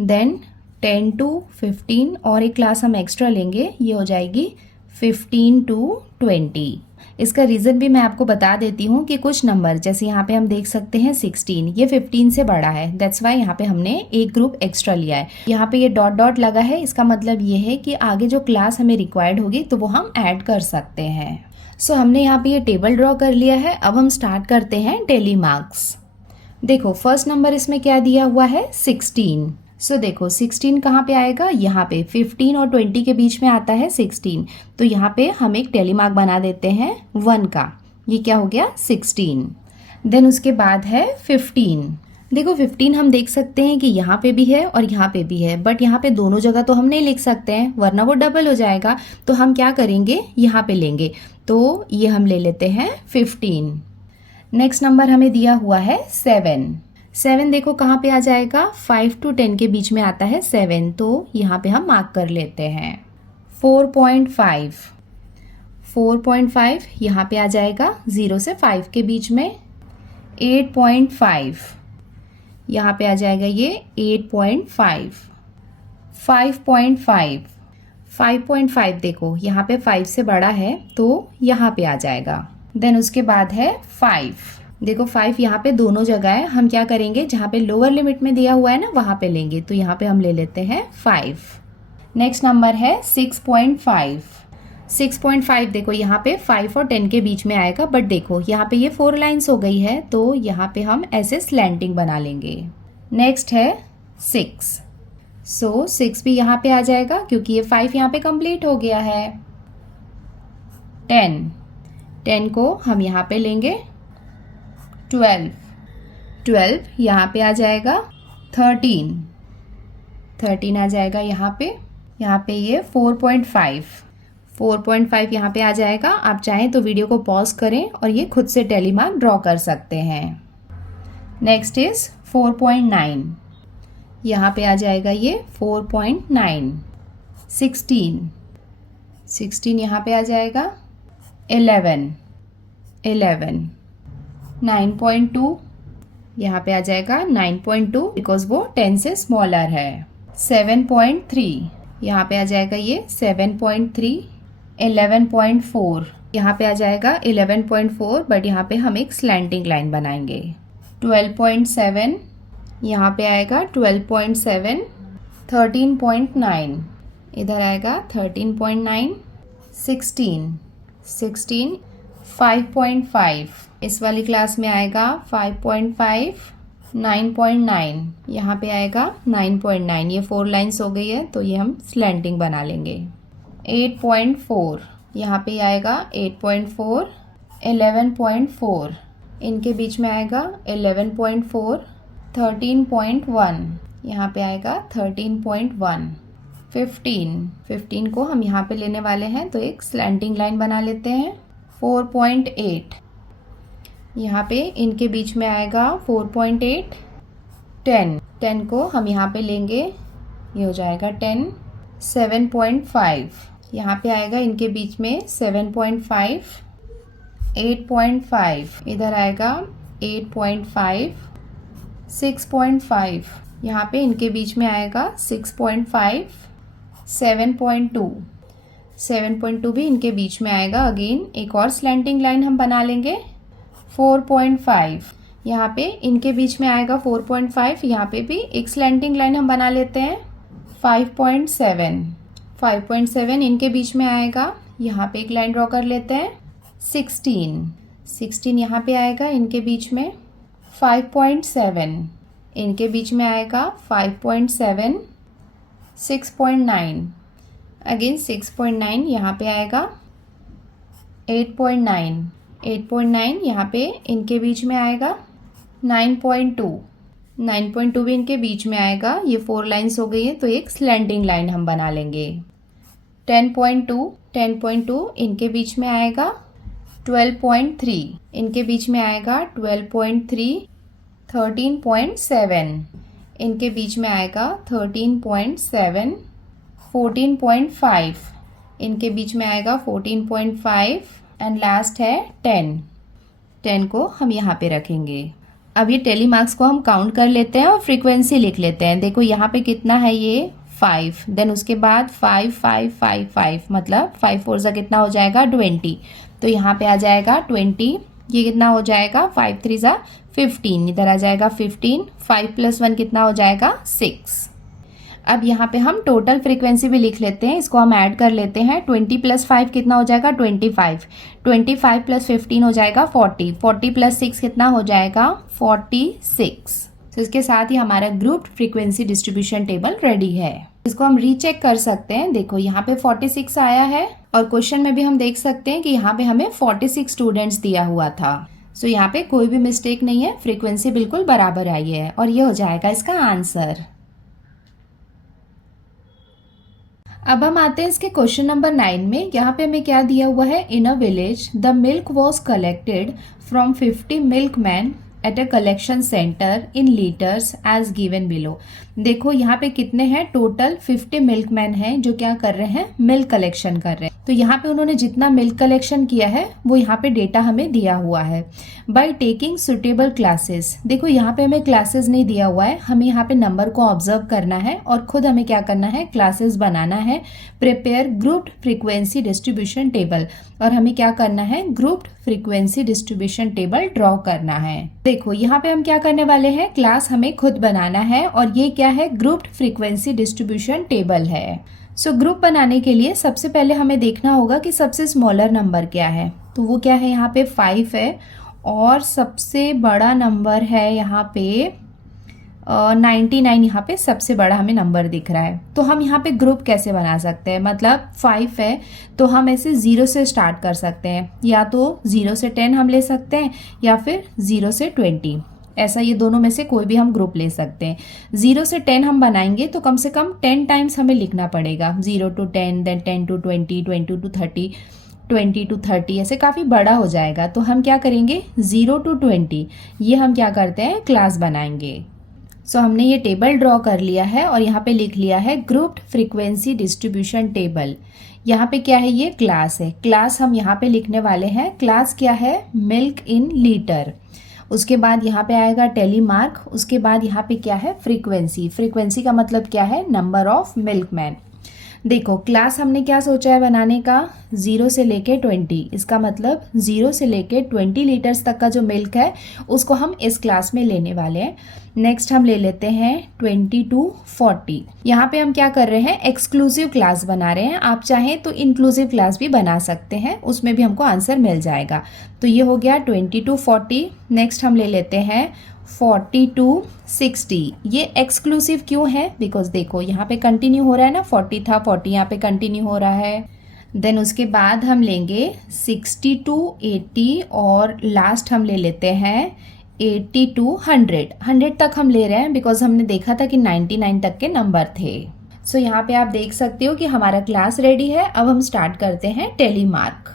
देन 10 to 15 और एक क्लास हम एक्स्ट्रा लेंगे, ये हो जाएगी 15 to 20। इसका रीज़न भी मैं आपको बता देती हूँ कि कुछ नंबर जैसे यहाँ पे हम देख सकते हैं 16, ये 15 से बड़ा है, दैट्स वाई यहाँ पे हमने एक ग्रुप एक्स्ट्रा लिया है। यहाँ पे ये डॉट डॉट लगा है, इसका मतलब ये है कि आगे जो क्लास हमें रिक्वायर्ड होगी तो वो हम ऐड कर सकते हैं। सो हमने यहाँ पे ये टेबल ड्रॉ कर लिया है। अब हम स्टार्ट करते हैं टेली मार्क्स। देखो फर्स्ट नंबर इसमें क्या दिया हुआ है, 16। सो देखो 16 कहाँ पे आएगा, यहाँ पे 15 और 20 के बीच में आता है 16, तो यहाँ पे हम एक टेली मार्क बना देते हैं 1 का। ये क्या हो गया 16। देन उसके बाद है 15। देखो 15 हम देख सकते हैं कि यहाँ पे भी है और यहाँ पे भी है, बट यहाँ पे दोनों जगह तो हम नहीं लिख सकते हैं वरना वो डबल हो जाएगा। तो हम क्या करेंगे, यहाँ पे लेंगे, तो ये हम ले लेते हैं 15। नेक्स्ट नंबर हमें दिया हुआ है 7। 7 देखो कहाँ पे आ जाएगा, 5 to 10 के बीच में आता है 7, तो यहाँ पे हम मार्क कर लेते हैं। 4.5, 4.5 यहाँ पे आ जाएगा 0 से 5 के बीच में। 8.5 यहाँ पे आ जाएगा ये 8.5। 5.5, 5.5 देखो यहाँ पे 5 से बड़ा है तो यहाँ पे आ जाएगा। देन उसके बाद है 5। देखो 5 यहाँ पे दोनों जगह है, हम क्या करेंगे, जहाँ पे लोअर लिमिट में दिया हुआ है ना वहाँ पे लेंगे, तो यहाँ पे हम ले लेते हैं 5। नेक्स्ट नंबर है 6.5। 6.5 देखो यहाँ पे 5 और 10 के बीच में आएगा, बट देखो यहाँ पे ये 4 लाइन्स हो गई है तो यहाँ पे हम ऐसे स्लैंटिंग बना लेंगे। नेक्स्ट है 6। सो 6 भी यहाँ पे आ जाएगा क्योंकि ये 5 यहाँ पे कंप्लीट हो गया है। 10 को हम यहाँ पे लेंगे। 12 यहाँ पे आ जाएगा। 13 आ जाएगा यहाँ पे ये 4.5 यहाँ पे आ जाएगा। आप चाहें तो वीडियो को पॉज करें और ये खुद से टेली मार्क ड्रॉ कर सकते हैं। नेक्स्ट इज 4.9, यहाँ पे आ जाएगा ये 4.9। 16 यहाँ पे आ जाएगा। 11 9.2 यहाँ पे आ जाएगा 9.2 बिकॉज वो 10 से स्मॉलर है। 7.3 यहाँ पे आ जाएगा ये 7.3। 11.4 यहाँ पे आ जाएगा 11.4, बट यहाँ पे हम एक स्लैंटिंग लाइन बनाएंगे। 12.7 यहाँ पे आएगा 12.7। 13.9 इधर आएगा 13.9। 16 5.5 इस वाली क्लास में आएगा 5.5। 9.9 यहाँ पे आएगा 9.9। ये 4 लाइन्स हो गई है तो ये हम स्लैंटिंग बना लेंगे। 8.4 यहाँ पे आएगा 8.4। 11.4 इनके बीच में आएगा 11.4। 13.1 यहाँ पे आएगा 13.1। 15 को हम यहाँ पे लेने वाले हैं तो एक स्लैंटिंग लाइन बना लेते हैं। 4.8 यहाँ पे इनके बीच में आएगा 4.8। 10 को हम यहाँ पे लेंगे, ये हो जाएगा 10। 7.5 यहाँ पे आएगा इनके बीच में 7.5। 8.5 इधर आएगा 8.5। 6.5 यहाँ पे इनके बीच में आएगा 6.5। 7.2 भी इनके बीच में आएगा। अगेन एक और स्लैंटिंग लाइन हम बना लेंगे। 4.5 यहाँ पे इनके बीच में आएगा 4.5, यहाँ पे भी एक स्लैंटिंग लाइन हम बना लेते हैं। 5.7 इनके बीच में आएगा, यहाँ पे एक लाइन ड्रॉ कर लेते हैं। 16 16 यहाँ पे आएगा इनके बीच में, 5.7 इनके बीच में आएगा, 5.7, 6.9 अगेन 6.9 यहाँ पे आएगा, 8.9, 8.9 यहाँ पे इनके बीच में आएगा, 9.2, 9.2 भी इनके बीच में आएगा। ये 4 लाइन्स हो गई है तो एक स्लैंटिंग लाइन हम बना लेंगे। 10.2, 10.2 इनके बीच में आएगा, 12.3 इनके बीच में आएगा, 12.3, 13.7 इनके बीच में आएगा, 13.7, 14.5 इनके बीच में आएगा, 14.5 एंड लास्ट है 10, 10 को हम यहाँ पे रखेंगे। अब ये टेली मार्क्स को हम काउंट कर लेते हैं और फ्रीक्वेंसी लिख लेते हैं। देखो यहाँ पे कितना है, ये 5, देन उसके बाद 5, 5, 5, 5 मतलब 5 4 सा कितना हो जाएगा 20, तो यहाँ पे आ जाएगा 20। ये कितना हो जाएगा 5 3 सा 15, इधर आ जाएगा 15, 5 + 1 कितना हो जाएगा 6। अब यहाँ पे हम टोटल फ्रीक्वेंसी भी लिख लेते हैं, इसको हम ऐड कर लेते हैं। 20 + 5 कितना हो जाएगा 25, 25 + 15 हो जाएगा 40, 40 + 6 कितना हो जाएगा 46। तो इसके साथ ही हमारा group frequency distribution table ready है। इसको हम रीचेक कर सकते हैं। देखो यहाँ पे 46 आया है और क्वेश्चन में भी हम देख सकते हैं कि यहाँ पे हमें 46 स्टूडेंट्स दिया हुआ था। सो यहाँ पे कोई भी मिस्टेक नहीं है, फ्रीक्वेंसी बिल्कुल बराबर आई है और ये हो जाएगा इसका आंसर। अब हम आते हैं इसके क्वेश्चन नंबर 9 में। यहाँ पे हमें क्या दिया हुआ है, in a village the milk was collected from 50 milkman at a collection centre in litres as given below. देखो यहाँ पे कितने हैं, टोटल 50 मिल्कमैन हैं जो क्या कर रहे हैं, मिल्क कलेक्शन कर रहे हैं। तो यहाँ पे उन्होंने जितना मिल्क कलेक्शन किया है वो यहाँ पे डेटा हमें दिया हुआ है। बाय टेकिंग सुटेबल क्लासेस, देखो यहाँ पे हमें क्लासेस नहीं दिया हुआ है, हमें यहाँ पे नंबर को ऑब्जर्व करना है और खुद हमें क्या करना है, क्लासेस बनाना है। Prepare grouped frequency distribution table, और हमें क्या करना है, grouped frequency distribution table draw करना है। देखो यहाँ पे हम क्या करने वाले हैं, क्लास हमें खुद बनाना है और ये क्या है, ग्रुप्ड फ्रीक्वेंसी डिस्ट्रीब्यूशन टेबल है। सो ग्रुप बनाने के लिए सबसे पहले हमें देखना होगा कि सबसे स्मॉलर नंबर क्या है, तो वो क्या है, यहाँ पे 5 है और सबसे बड़ा नंबर है यहाँ पे 99, यहाँ पे सबसे बड़ा हमें नंबर दिख रहा है। तो हम यहाँ पे ग्रुप कैसे बना सकते हैं, मतलब 5 है तो हम ऐसे 0 से स्टार्ट कर सकते हैं, या तो 0 से 10 हम ले सकते हैं या फिर 0 से 20, ऐसा ये दोनों में से कोई भी हम ग्रुप ले सकते हैं। 0 से 10 हम बनाएंगे तो कम से कम 10 टाइम्स हमें लिखना पड़ेगा, 0 to 10, then 10 to 20, 20 to 30, 20 to 30, ऐसे काफ़ी बड़ा हो जाएगा। तो हम क्या करेंगे, 0 to 20 ये हम क्या करते हैं, क्लास बनाएंगे। सो हमने ये टेबल ड्रॉ कर लिया है और यहाँ पे लिख लिया है ग्रुप्ड फ्रीक्वेंसी डिस्ट्रीब्यूशन टेबल। यहाँ पे क्या है, ये क्लास है, क्लास हम यहाँ पे लिखने वाले हैं। क्लास क्या है, मिल्क इन लीटर। उसके बाद यहाँ पे आएगा टेली मार्क, उसके बाद यहाँ पे क्या है, फ्रीक्वेंसी। फ्रीक्वेंसी का मतलब क्या है, नंबर ऑफ मिल्कमैन। देखो क्लास हमने क्या सोचा है बनाने का, 0 से लेके 20, इसका मतलब 0 से लेके 20 लीटर्स तक का जो मिल्क है उसको हम इस क्लास में लेने वाले हैं। नेक्स्ट हम ले लेते हैं 20 to 40। यहाँ पे हम क्या कर रहे हैं, एक्सक्लूसिव क्लास बना रहे हैं। आप चाहें तो इंक्लूसिव क्लास भी बना सकते हैं, उसमें भी हमको आंसर मिल जाएगा। तो ये हो गया 20 to 40। नेक्स्ट हम ले लेते हैं 40 to 60। ये एक्सक्लूसिव क्यों है, बिकॉज देखो यहाँ पे कंटिन्यू हो रहा है ना, 40 था 40 यहाँ पे कंटिन्यू हो रहा है। देन उसके बाद हम लेंगे 60 to 80 और लास्ट हम ले लेते हैं 80 to 100। 100 तक हम ले रहे हैं बिकॉज हमने देखा था कि 99 तक के नंबर थे। सो यहाँ पे आप देख सकते हो कि हमारा क्लास रेडी है। अब हम स्टार्ट करते हैं टेली मार्क।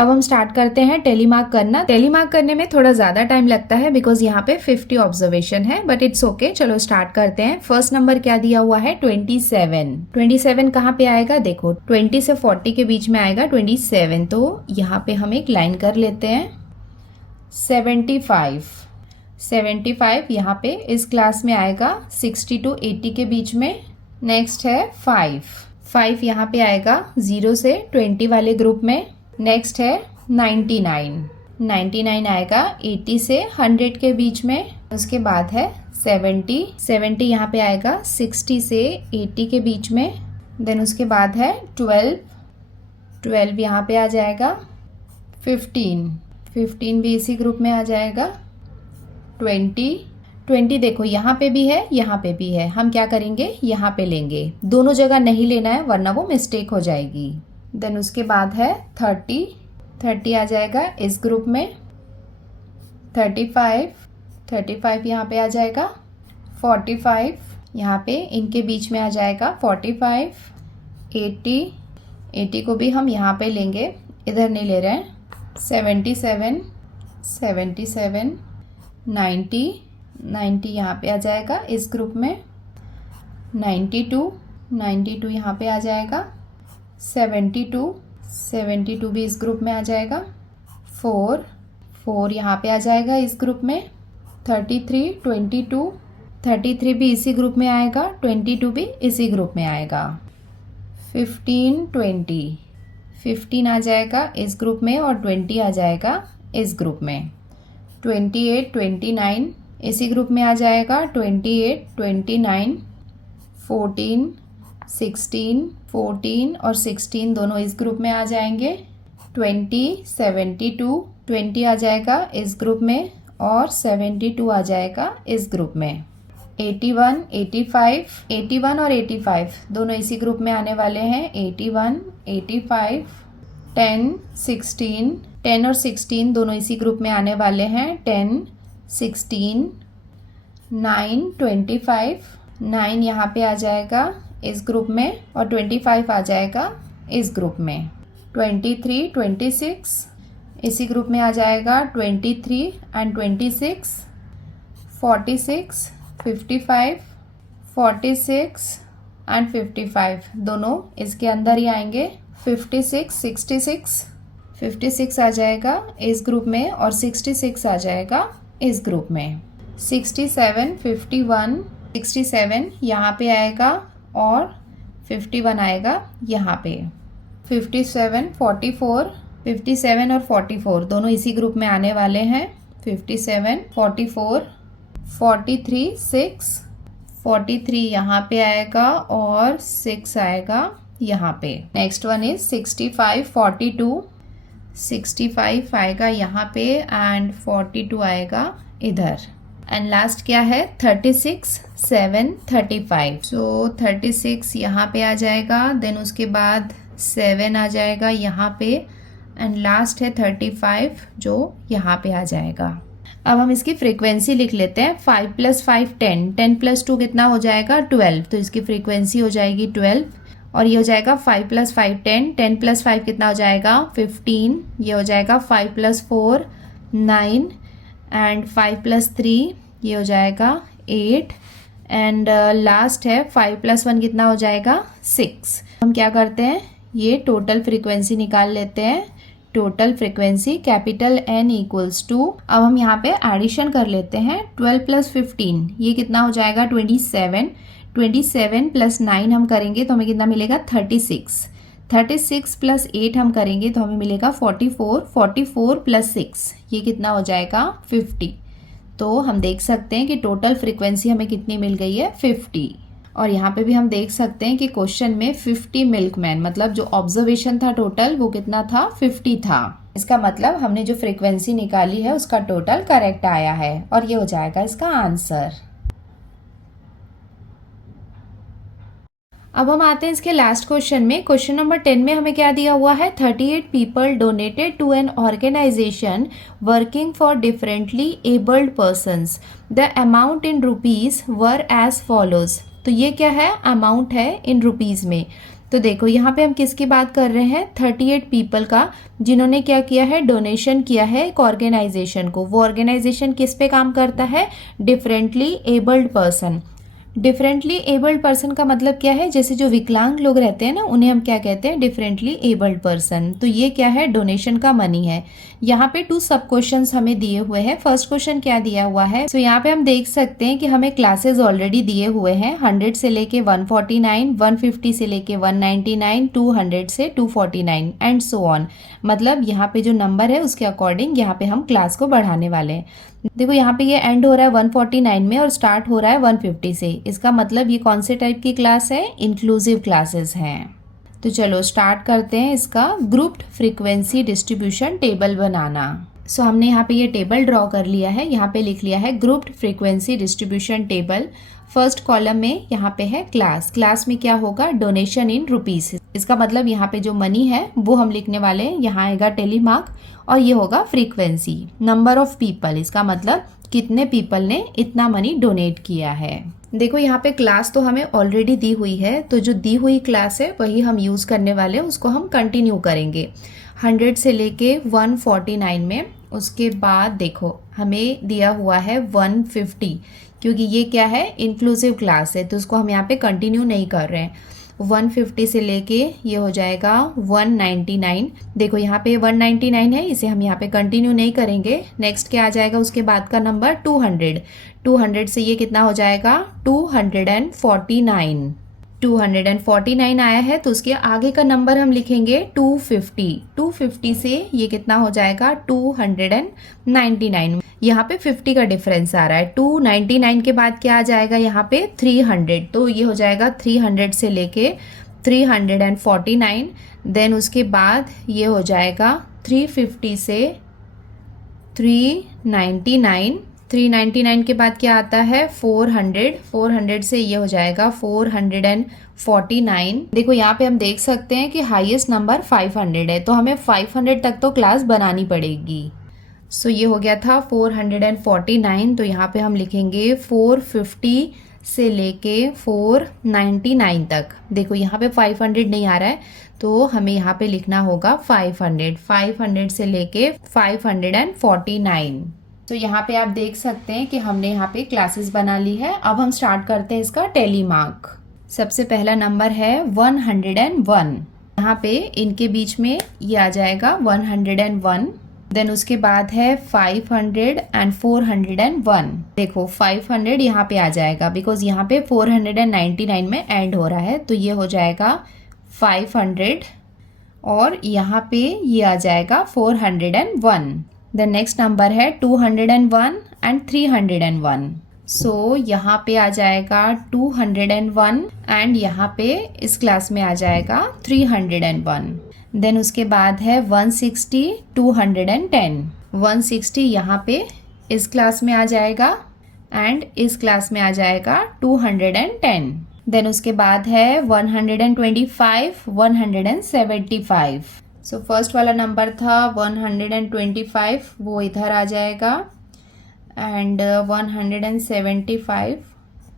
अब हम स्टार्ट करते हैं टेली मार्क करना। टेली मार्क करने में थोड़ा ज़्यादा टाइम लगता है बिकॉज यहाँ पे 50 ऑब्जर्वेशन है, बट इट्स ओके। चलो स्टार्ट करते हैं। फर्स्ट नंबर क्या दिया हुआ है, 27। 27 कहाँ पे आएगा, देखो 20 से 40 के बीच में आएगा 27, तो यहाँ पे हम एक लाइन कर लेते हैं। 75 यहाँ पे इस क्लास में आएगा 60 to 80 के बीच में। नेक्स्ट है 5 यहाँ पे आएगा 0 से 20 वाले ग्रुप में। नेक्स्ट है 99 आएगा 80 से 100 के बीच में। उसके बाद है 70 यहाँ पे आएगा 60 से 80 के बीच में। देन उसके बाद है 12 यहाँ पे आ जाएगा। 15 15 भी इसी ग्रुप में आ जाएगा। 20 देखो यहाँ पे भी है, यहाँ पे भी है, हम क्या करेंगे यहाँ पे लेंगे, दोनों जगह नहीं लेना है वरना वो मिस्टेक हो जाएगी। देन उसके बाद है 30 आ जाएगा इस ग्रुप में। 35 यहाँ पे आ जाएगा। 45 यहाँ पे इनके बीच में आ जाएगा। 45 80 को भी हम यहाँ पे लेंगे, इधर नहीं ले रहे हैं। 77 90 यहाँ पे आ जाएगा इस ग्रुप में। 92 यहाँ पे आ जाएगा। 72 भी इस ग्रुप में आ जाएगा। 4 यहाँ पे आ जाएगा इस ग्रुप में। 33 भी इसी ग्रुप में आएगा। 22 भी इसी ग्रुप में आएगा। 15 आ जाएगा इस ग्रुप में और 20 आ जाएगा इस ग्रुप में। 29 इसी ग्रुप में आ जाएगा। 29 14 और 16 दोनों इस ग्रुप में आ जाएंगे। 20 आ जाएगा इस ग्रुप में और 72 आ जाएगा इस ग्रुप में। 81 और 85 दोनों इसी ग्रुप में आने वाले हैं। 81 85 10 और 16 दोनों इसी ग्रुप में आने वाले हैं। 10 16 9 25 9 यहाँ पे आ जाएगा इस ग्रुप में और 25 आ जाएगा इस ग्रुप में। 23 26 इसी ग्रुप में आ जाएगा। 23 एंड 26 46 55 46 एंड 55 दोनों इसके अंदर ही आएंगे। 56 आ जाएगा इस ग्रुप में और 66 आ जाएगा इस ग्रुप में। 67 51 यहाँ पे आएगा और 51 आएगा यहाँ पे। 57 और 44 दोनों इसी ग्रुप में आने वाले हैं। 57 44 43 यहाँ पे आएगा और 6 आएगा यहाँ पे। नेक्स्ट वन इज 65 आएगा यहाँ पे एंड 42 आएगा इधर। एंड लास्ट क्या है 36 7 35। सो 36 यहाँ पे आ जाएगा। देन उसके बाद 7 आ जाएगा यहाँ पे एंड लास्ट है 35 जो यहाँ पे आ जाएगा। अब हम इसकी फ्रीक्वेंसी लिख लेते हैं। 5 + 5 10 + 2 कितना हो जाएगा 12, तो इसकी फ्रीक्वेंसी हो जाएगी 12। और ये हो जाएगा 5 + 5 10 + 5 कितना हो जाएगा 15। ये हो जाएगा 5 + 4 9 एंड 5 + 3 ये हो जाएगा 8 एंड लास्ट है 5 + 1 कितना हो जाएगा 6। हम क्या करते हैं ये टोटल फ्रीक्वेंसी निकाल लेते हैं। Total frequency capital N = 2। अब हम यहाँ पे एडिशन कर लेते हैं। 12 + 15 ये कितना हो जाएगा 27 + 9 हम करेंगे तो हमें कितना मिलेगा 36 + 8 हम करेंगे तो हमें मिलेगा 44 + 6 ये कितना हो जाएगा 50। तो हम देख सकते हैं कि टोटल फ्रीक्वेंसी हमें कितनी मिल गई है 50। और यहाँ पे भी हम देख सकते हैं कि क्वेश्चन में 50 मिल्कमैन मतलब जो ऑब्जर्वेशन था टोटल वो कितना था 50 था। इसका मतलब हमने जो फ्रीक्वेंसी निकाली है उसका टोटल करेक्ट आया है और ये हो जाएगा इसका आंसर। अब हम आते हैं इसके लास्ट क्वेश्चन में। क्वेश्चन नंबर 10 में हमें क्या दिया हुआ है 38 people donated to an organisation working for differently abled persons. The amount in rupees were as follows. तो ये क्या है अमाउंट है इन रुपीज में। तो देखो यहाँ पे हम किसकी बात कर रहे हैं 38 पीपल का जिन्होंने क्या किया है डोनेशन किया है एक ऑर्गेनाइजेशन को। वो ऑर्गेनाइजेशन किस पे काम करता है differently abled person. Differently abled person का मतलब क्या है जैसे जो विकलांग लोग रहते हैं ना उन्हें हम क्या कहते हैं डिफरेंटली एबल्ड पर्सन। तो ये क्या है डोनेशन का मनी है। यहाँ पे 2 सब क्वेश्चंस हमें दिए हुए हैं। फर्स्ट क्वेश्चन क्या दिया हुआ है सो यहाँ पे हम देख सकते हैं कि हमें क्लासेस ऑलरेडी दिए हुए हैं 100 से लेके 149 150 से लेके 199 200 से 249 एंड सो ऑन। मतलब यहाँ पे जो नंबर है उसके अकॉर्डिंग यहाँ पे हम क्लास को बढ़ाने वाले हैं। देखो यहाँ पे ये एंड हो रहा है 149 में और स्टार्ट हो रहा है 150 से। इसका मतलब ये कौन से टाइप की क्लास है इंक्लूसिव क्लासेस हैं। तो चलो स्टार्ट करते हैं इसका ग्रुप्ड फ्रीक्वेंसी डिस्ट्रीब्यूशन टेबल बनाना। सो हमने यहाँ पे ये टेबल ड्रॉ कर लिया है। यहाँ पे लिख लिया है grouped frequency distribution table. First column में यहाँ पे है क्लास। क्लास में क्या होगा, डोनेशन इन रुपीस। इसका मतलब यहाँ पे जो मनी है वो हम लिखने वाले हैं, यहाँ आएगा टेलीमार्क, और ये होगा फ्रीक्वेंसी। नंबर ऑफ पीपल, इसका मतलब कितने पीपल ने इतना मनी डोनेट किया है। देखो यहाँ पे क्लास तो हमें ऑलरेडी दी हुई है, तो जो दी हुई क्लास है वही हम यूज़ करने वाले हैं, उसको हम कंटिन्यू करेंगे 100 से लेके 149 में। उसके बाद देखो हमें दिया हुआ है 150, क्योंकि ये क्या है, इंक्लूसिव क्लास है, तो उसको हम यहाँ पे कंटिन्यू नहीं कर रहे हैं। 150 से लेके ये हो जाएगा 199। देखो यहाँ पे 199 है, इसे हम यहाँ पे कंटिन्यू नहीं करेंगे। नेक्स्ट क्या आ जाएगा उसके बाद का नंबर 200। 200 से ये कितना हो जाएगा 249। 249 आया है, तो उसके आगे का नंबर हम लिखेंगे 250। 250 से ये कितना हो जाएगा 299। यहाँ पे 50 का डिफरेंस आ रहा है। 299 के बाद क्या आ जाएगा यहाँ पे 300, तो ये हो जाएगा 300 से लेके 349। देन उसके बाद ये हो जाएगा 350 से 399। 399 के बाद क्या आता है 400। 400 से ये हो जाएगा 449। देखो यहाँ पे हम देख सकते हैं कि हाईएस्ट नंबर 500 है, तो हमें 500 तक तो क्लास बनानी पड़ेगी। सो ये हो गया था 449, तो यहाँ पे हम लिखेंगे 450 से लेके 499 तक। देखो यहाँ पे 500 नहीं आ रहा है, तो हमें यहाँ पे लिखना होगा 500। 500 से लेके 549। तो यहाँ पे आप देख सकते हैं कि हमने यहाँ पे क्लासेस बना ली है। अब हम स्टार्ट करते हैं इसका टेलीमार्क। सबसे पहला नंबर है 101। यहाँ पे इनके बीच में ये आ जाएगा 101। देन उसके बाद है 500 एंड 401। देखो 500 यहाँ पे आ जाएगा, बिकॉज यहाँ पे 499 में एंड हो रहा है, तो ये हो जाएगा 500, और यहाँ पे ये आ जाएगा 401। द नेक्स्ट नंबर है 201 एंड 301। सो यहाँ पे आ जाएगा 201 एंड यहाँ पे इस क्लास में आ जाएगा 301। देन उसके बाद है 160, 210। 160 यहाँ पे इस क्लास में आ जाएगा एंड इस क्लास में आ जाएगा 210। देन उसके बाद है 125, 175। सो फर्स्ट वाला नंबर था 125, वो इधर आ जाएगा, एंड 175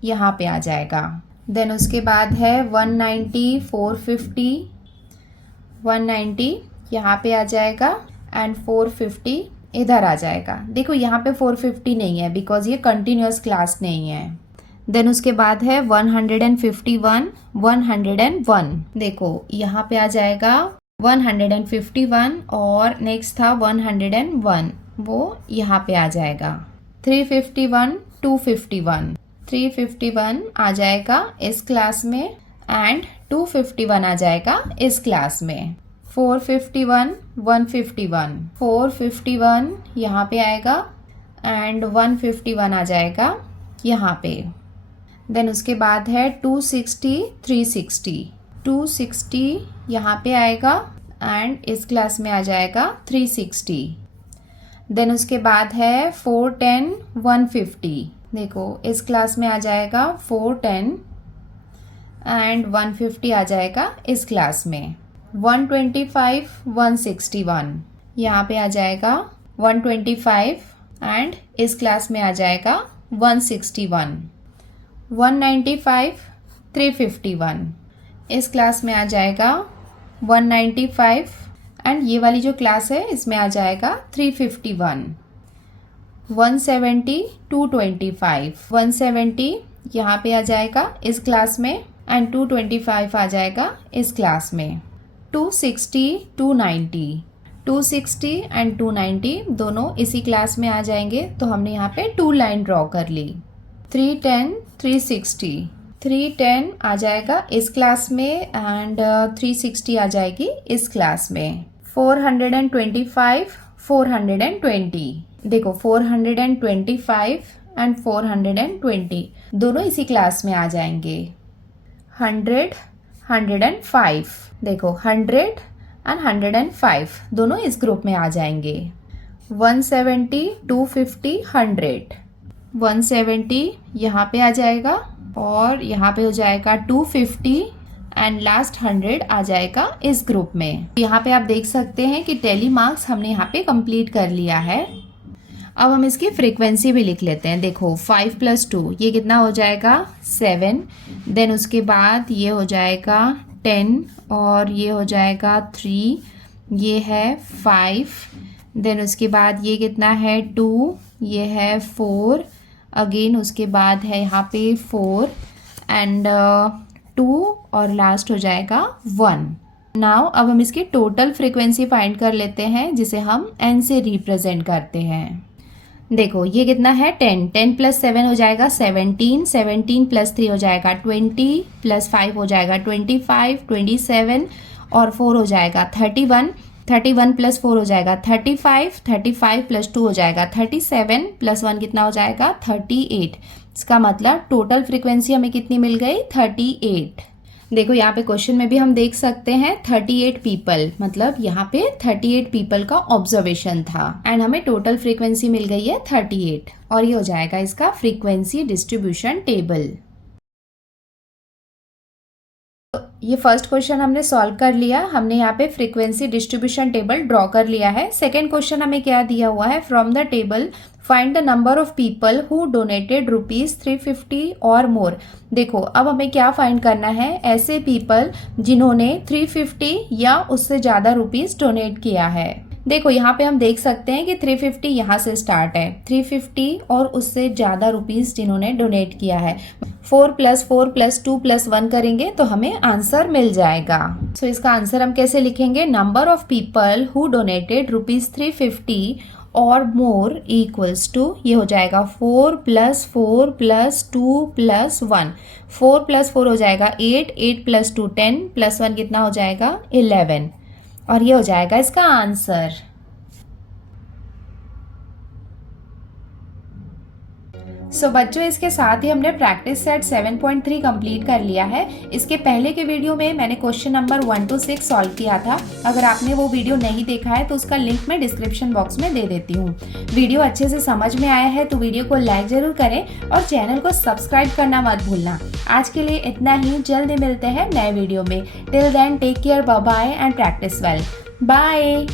यहाँ पे आ जाएगा। देन उसके बाद है 190, 450, 190 यहाँ पे आ जाएगा, एंड 450 इधर आ जाएगा। देखो यहाँ पे 450 नहीं है, बिकॉज ये कंटिन्यूस क्लास नहीं है। देन उसके बाद है 151, 101। देखो यहाँ पे आ जाएगा 151, और नेक्स्ट था 101, वो यहाँ पे आ जाएगा। 351, 251। 351 आ जाएगा इस क्लास में, एंड 251 आ जाएगा इस क्लास में। 451, 151। 451 यहाँ पे आएगा, एंड 151 आ जाएगा यहाँ पे। देन उसके बाद है 260, 360। 260 यहाँ पे आएगा, एंड इस क्लास में आ जाएगा 360। देन उसके बाद है 410, 150। देखो इस क्लास में आ जाएगा 410, एंड 150 आ जाएगा इस क्लास में। 125, 161 यहाँ पे आ जाएगा 125, एंड इस क्लास में आ जाएगा 161। 195, 351 इस क्लास में आ जाएगा 195, एंड ये वाली जो क्लास है इसमें आ जाएगा 351। 170, 225। 170 यहाँ पे आ जाएगा इस क्लास में, एंड 225 आ जाएगा इस क्लास में। 260, 290। 260 एंड 290 दोनों इसी क्लास में आ जाएंगे, तो हमने यहाँ पे 2 लाइन ड्रॉ कर ली। 310, 360। 310 आ जाएगा इस क्लास में, एंड 360 आ जाएगी इस क्लास में। 425, 420। देखो 425 एंड 420 दोनों इसी क्लास में आ जाएंगे। 100, 105। देखो 100 एंड 105 दोनों इस ग्रुप में आ जाएंगे। 170, 250, 100। 170 यहाँ पे आ जाएगा और यहाँ पे हो जाएगा 250 एंड लास्ट 100 आ जाएगा इस ग्रुप में। यहाँ पे आप देख सकते हैं कि टैली मार्क्स हमने यहाँ पे कंप्लीट कर लिया है। अब हम इसकी फ्रीक्वेंसी भी लिख लेते हैं। देखो 5 + 2 ये कितना हो जाएगा 7, देन उसके बाद ये हो जाएगा 10 और ये हो जाएगा 3, ये है 5, देन उसके बाद ये कितना है 2, ये है 4, अगेन उसके बाद है यहाँ पे 4 एंड 2 और लास्ट हो जाएगा 1। नाउ अब हम इसकी टोटल फ्रीक्वेंसी फाइंड कर लेते हैं जिसे हम n से रिप्रेजेंट करते हैं। देखो ये कितना है 10, 10 + 7 हो जाएगा 17, 17 + 3 हो जाएगा 20 + 5 हो जाएगा 25, 27 और 4 हो जाएगा 31, 31 + 4 हो जाएगा 35, 35 + 2 हो जाएगा 37 + 1 कितना हो जाएगा 38। इसका मतलब टोटल फ्रीक्वेंसी हमें कितनी मिल गई 38। देखो यहाँ पे क्वेश्चन में भी हम देख सकते हैं 38 पीपल, मतलब यहाँ पे 38 पीपल का ऑब्जर्वेशन था एंड हमें टोटल फ्रीक्वेंसी मिल गई है 38 और ये हो जाएगा इसका फ्रीक्वेंसी डिस्ट्रीब्यूशन टेबल। ये फर्स्ट क्वेश्चन हमने सॉल्व कर लिया। हमने यहाँ पे फ्रीक्वेंसी डिस्ट्रीब्यूशन टेबल ड्रॉ कर लिया है। सेकेंड क्वेश्चन हमें क्या दिया हुआ है, from the table find the number of people who donated ₹350 और मोर। देखो अब हमें क्या फाइंड करना है, ऐसे पीपल जिन्होंने 350 या उससे ज्यादा रुपीस डोनेट किया है। देखो यहाँ पे हम देख सकते हैं कि 350 यहाँ से स्टार्ट है, 350 और उससे ज्यादा रुपीस जिन्होंने डोनेट किया है। 4 + 4 + 2 + 1 करेंगे तो हमें आंसर मिल जाएगा। सो इसका आंसर हम कैसे लिखेंगे, number of people who donated ₹350 और मोर इक्वल्स टू, ये हो जाएगा 4 + 4 + 2 + 1। 4 + 4 हो जाएगा 8, 8 + 2 10 + 1 कितना हो जाएगा 11 और ये हो जाएगा इसका आंसर। सो बच्चों इसके साथ ही हमने प्रैक्टिस सेट 7.3 कंप्लीट कर लिया है। इसके पहले के वीडियो में मैंने क्वेश्चन नंबर 1 to 6 सॉल्व किया था। अगर आपने वो वीडियो नहीं देखा है तो उसका लिंक मैं डिस्क्रिप्शन बॉक्स में दे देती हूँ। वीडियो अच्छे से समझ में आया है तो वीडियो को लाइक जरूर करें और चैनल को सब्सक्राइब करना मत भूलना। आज के लिए इतना ही, जल्दी मिलते हैं नए वीडियो में। Till then take care, bye bye and practise well. Bye.